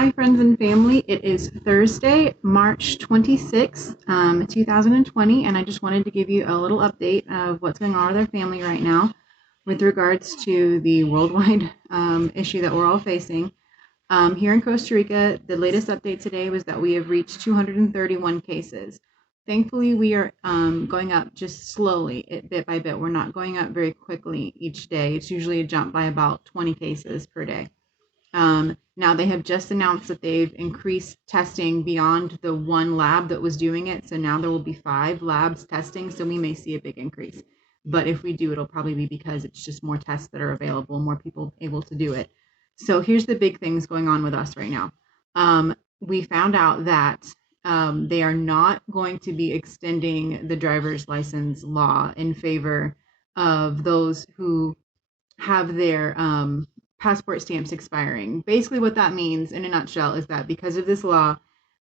Hi, friends and family. It is Thursday, March 26th, 2020, and I just wanted to give you a little update of what's going on with our family right now with regards to the worldwide issue that we're all facing. Here in Costa Rica, the latest update today was that we have reached 231 cases. Thankfully, we are going up just slowly, bit by bit. We're not going up very quickly each day. It's usually a jump by about 20 cases per day. Now they have just announced that they've increased testing beyond the one lab that was doing it. So now there will be 5 labs testing. So we may see a big increase. But if we do, it'll probably be because it's just more tests that are available, more people able to do it. So here's the big things going on with us right now. We found out that they are not going to be extending the driver's license law in favor of those who have their passport stamps expiring. Basically, what that means in a nutshell is that because of this law,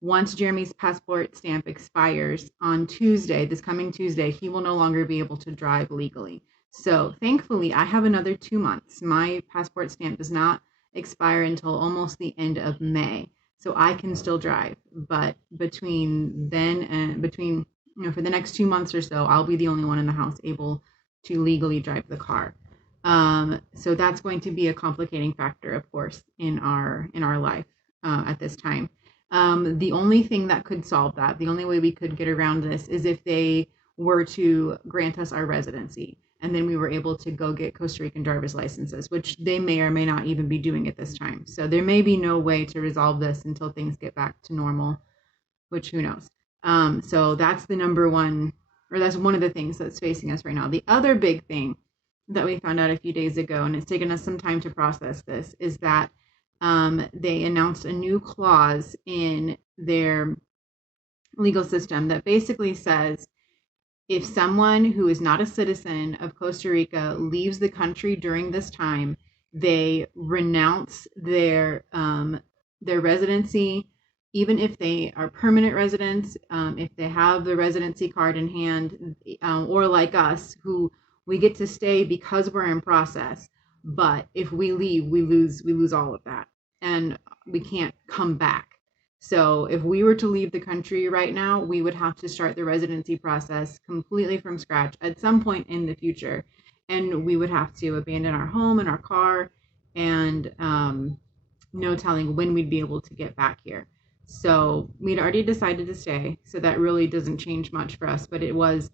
once Jeremy's passport stamp expires on Tuesday, this coming Tuesday, he will no longer be able to drive legally. So thankfully, I have another 2 months. My passport stamp does not expire until almost the end of May. So I can still drive. But between then and for the next 2 months or so, I'll be the only one in the house able to legally drive the car. So that's going to be a complicating factor, of course, in our life at this time. The only thing that could solve that, the only way we could get around this, is if they were to grant us our residency, and then we were able to go get Costa Rican driver's licenses, which they may or may not even be doing at this time. So there may be no way to resolve this until things get back to normal, which who knows. So that's the number one, or that's one of the things that's facing us right now. The other big thing that we found out a few days ago, and it's taken us some time to process this, is that they announced a new clause in their legal system that basically says if someone who is not a citizen of Costa Rica leaves the country during this time, they renounce their residency, even if they are permanent residents, if they have the residency card in hand, or like us, who we get to stay because we're in process. But if we leave, we lose all of that, and we can't come back. So if we were to leave the country right now, we would have to start the residency process completely from scratch at some point in the future. And we would have to abandon our home and our car, and no telling when we'd be able to get back here. So we'd already decided to stay. So that really doesn't change much for us, but it was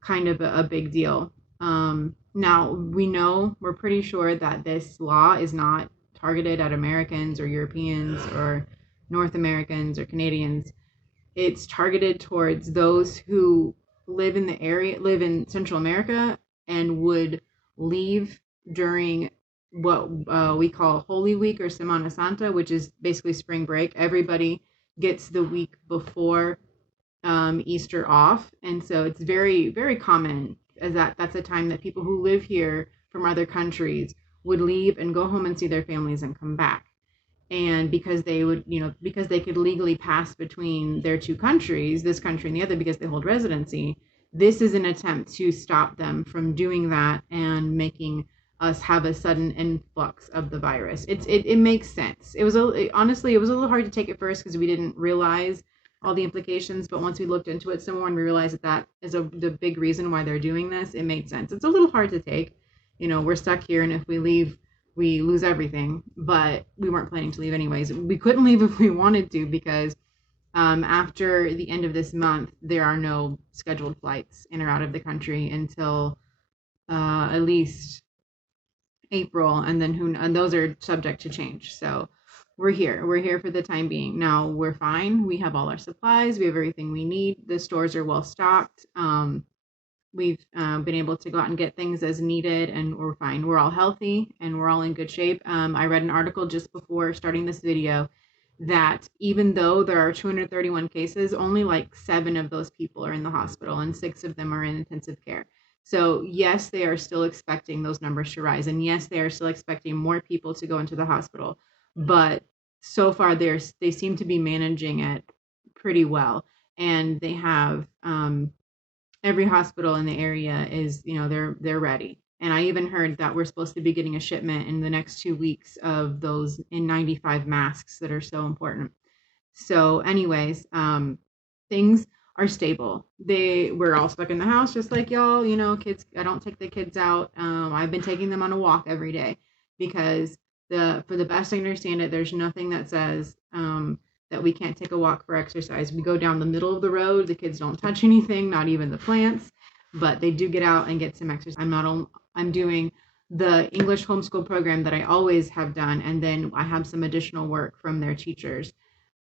kind of a big deal. Now we're pretty sure that this law is not targeted at Americans or Europeans or North Americans or Canadians. It's targeted towards those who live in Central America and would leave during what we call Holy Week or Semana Santa, which is basically spring break. Everybody gets the week before Easter off, and so it's very, very common as that's a time that people who live here from other countries would leave and go home and see their families and come back. And because they would, because they could legally pass between their two countries, this country and the other, because they hold residency, this is an attempt to stop them from doing that and making us have a sudden influx of the virus. It makes sense. Honestly, it was a little hard to take at first because we didn't realize all the implications, but once we looked into it some more and we realized that is the big reason why they're doing this, it made sense. It's a little hard to take. We're stuck here, and if we leave, we lose everything, but we weren't planning to leave anyways. We couldn't leave if we wanted to because after the end of this month, there are no scheduled flights in or out of the country until at least April, and then and those are subject to change. So we're here for the time being. Now we're fine. We have all our supplies. We have everything we need. The stores are well stocked. We've been able to go out and get things as needed, and we're fine. We're all healthy and we're all in good shape. I read an article just before starting this video that even though there are 231 cases, only like 7 of those people are in the hospital and 6 of them are in intensive care. So yes, they are still expecting those numbers to rise, and yes, they are still expecting more people to go into the hospital. But so far, they seem to be managing it pretty well, and they have every hospital in the area is, they're ready. And I even heard that we're supposed to be getting a shipment in the next 2 weeks of those N95 masks that are so important. So, anyways, things are stable. We're all stuck in the house, just like y'all. Kids. I don't take the kids out. I've been taking them on a walk every day because for the best I understand it, there's nothing that says that we can't take a walk for exercise. We go down the middle of the road. The kids don't touch anything, not even the plants, but they do get out and get some exercise. I'm doing the English homeschool program that I always have done, and then I have some additional work from their teachers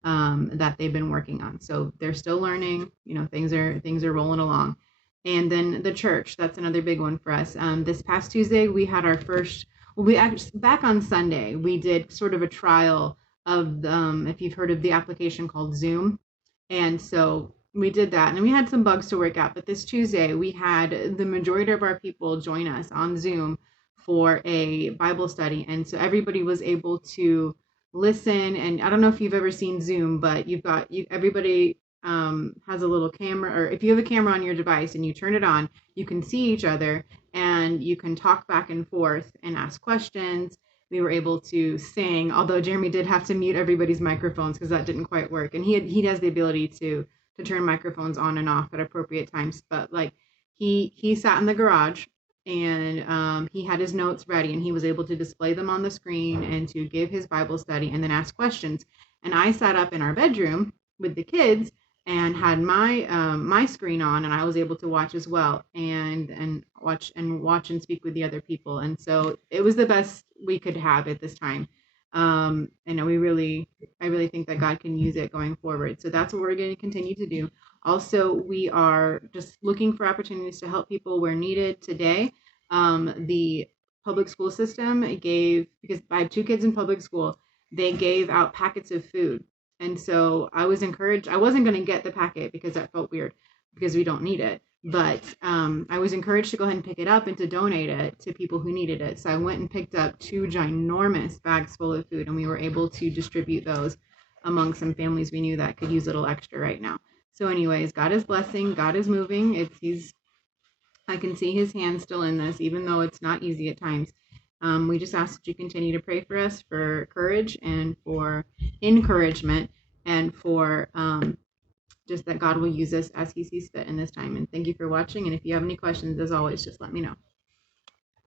that they've been working on. So they're still learning. Things are rolling along. And then the church, that's another big one for us. This past Tuesday, we had our first. Well, we actually back on Sunday, we did sort of a trial of if you've heard of the application called Zoom, and so we did that, and we had some bugs to work out. But this Tuesday, we had the majority of our people join us on Zoom for a Bible study, and so everybody was able to listen. And I don't know if you've ever seen Zoom, but everybody has a little camera, or if you have a camera on your device and you turn it on, you can see each other and you can talk back and forth and ask questions. We were able to sing, although Jeremy did have to mute everybody's microphones because that didn't quite work. And he has the ability to turn microphones on and off at appropriate times. But like he sat in the garage and he had his notes ready and he was able to display them on the screen and to give his Bible study and then ask questions. And I sat up in our bedroom with the kids and had my screen on, and I was able to watch as well and watch and speak with the other people. And so it was the best we could have at this time. And I really think that God can use it going forward. So that's what we're going to continue to do. Also, we are just looking for opportunities to help people where needed today. The public school system because I have two kids in public school, they gave out packets of food. And so I was encouraged. I wasn't going to get the packet because that felt weird because we don't need it. But I was encouraged to go ahead and pick it up and to donate it to people who needed it. So I went and picked up 2 ginormous bags full of food, and we were able to distribute those among some families we knew that could use a little extra right now. So anyways, God is blessing. God is moving. I can see his hand still in this, even though it's not easy at times. We just ask that you continue to pray for us for courage and for encouragement and for just that God will use us as he sees fit in this time. And thank you for watching. And if you have any questions, as always, just let me know.